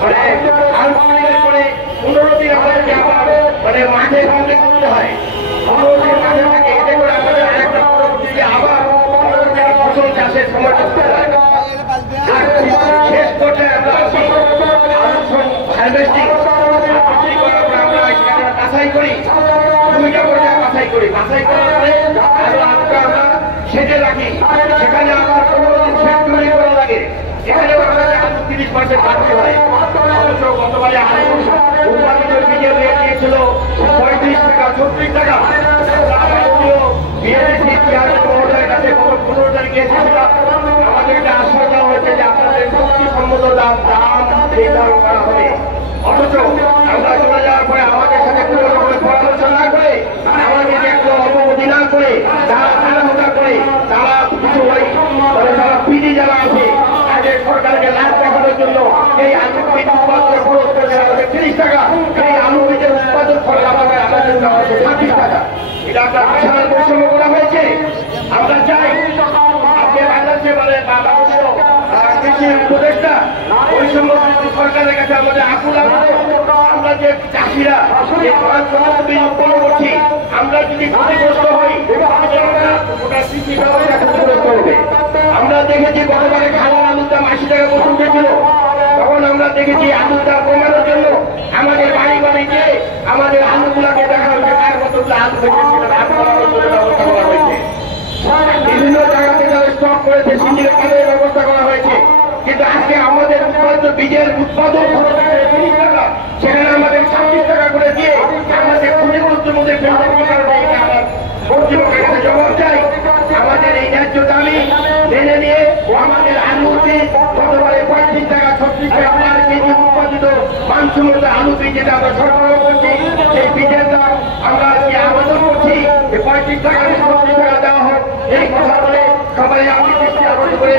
মানে আন্দোলনের পরে 15 দিন আমাদেরকে আবার মানে মাঠে কামড়ে করতে হয়। 15 দিন মাঠে থাকে, এতে করে আমাদের আরেকটা পরবর্তীতে আবার ফসল চাষের সময় করতে হয়। শেষ পর্যায়ে আমরা হারভেস্টিং আমরা বাছাই করি, 2টা পর্যায়ে বাছাই করি। বাছাই করার পরে আরো আলুটা আমরা সেটে রাখি, সেখানে আবার 15 দিন সেট তৈরি করা লাগে। এখানেও আমাদের আলু 30% বাড়তে হয়। অথচ গতবারে আলু উৎপাদিত বীজের রেট দিয়েছিল 35 টাকা 36 টাকা। আমাদের একটা আশ্বাস দেওয়া হয়েছে যে আপনাদের চুক্তিসম্মত দাম নির্ধারণ করা হবে। অথচ আমরা চলে যাওয়ার পরে আমাদের সাথে কোনো রকমের পরামর্শ না করে, আমাদেরকে একটু অবগতি না করে, যারা তাড়াহুড়া করে, তারা কিছু ওই যারা পিডি যারা আছে তাদের সরকারকে লাভ দেখানোর জন্য এই আলু বীজ উৎপাদন খরচ করে আমাদের 30 টাকা, এই আলু বীজের উৎপাদন খরচ আমাদের 26 টাকা। এটা একটা বিশাল পরিশ্রম করা হয়েছে। আমরা চাই আজকে বাংলাদেশে মানে বাংলাদেশীয় কৃষি উপদেষ্টা ওই সমস্ত সরকারের কাছে আমাদের আকুল আবেদন, আমরা যে চাষিরা বীজ উৎপন্ন করছি, আমরা যদি ক্ষতিগ্রস্ত হই গোটা কৃষি ব্যবস্থা ক্ষতিগ্রস্ত হবে। আমরা দেখেছি গতবারে খাওয়ার আলুর দাম 80 টাকা পর্যন্ত উঠেছিল। তখন আমরা দেখেছি আলুর দাম কমানোর জন্য আমাদের বাড়ি বাড়ি গিয়ে আমাদের আলুগুলাকে দেখা হয়েছে কার কতগুলো আলু বেঁচেছিল, আলু কমানোর জন্য ব্যবস্থা করা হয়েছে। বিভিন্ন জায়গাতে যারা স্টক করেছে সিন্ডিকেট কার্ডের ব্যবস্থা করা হয়েছে। কিন্তু আজকে আমাদের উৎপাদিত বীজের উৎপাদন খরচ 30 টাকা, সেখানে আমাদের 26 টাকা করে দিয়ে আমাদের ক্ষতিগ্রস্তের মধ্যে ফেলতে কারণে আমার কর্তৃপক্ষের কাছে জবাব চাই। আমাদের এই ন্যায্য দামি মেনে নিয়ে আমাদের আলু বীজ গতবারে 35 টাকা 36 টাকা পার কেজি উৎপাদিত মানসম্মত আলু বীজ যেটা আমরা সরবরাহ করছি, সেই বীজের দাম আমরা আজকে আবেদন করছি 35 টাকা 36 টাকা দেওয়া হোক। এই কথা বলে সবাই আমি দৃষ্টি আকর্ষণ করে